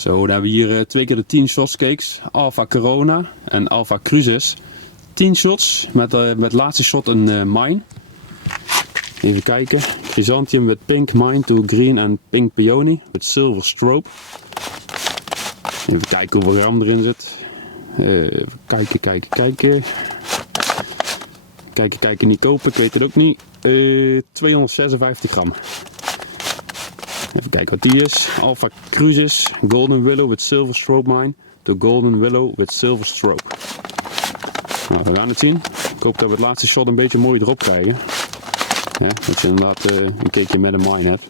Zo, dan hebben we hier 2 keer de 10 shots cakes. Alpha Corona en Alpha Crucis. 10 shots met laatste shot een mine. Even kijken. Chrysanthemum with pink mine to green and pink peony with silver strobe. Even kijken hoeveel gram erin zit. Even kijken. Kijken, niet kopen, ik weet het ook niet. 256 gram. Even kijken wat die is. Alpha Crucis, Golden Willow with Silver Strobe Mine. To Golden Willow with Silver Strobe. Nou, we gaan het zien. Ik hoop dat we het laatste shot een beetje mooi erop krijgen. Ja, dat je inderdaad een keertje met een mine hebt.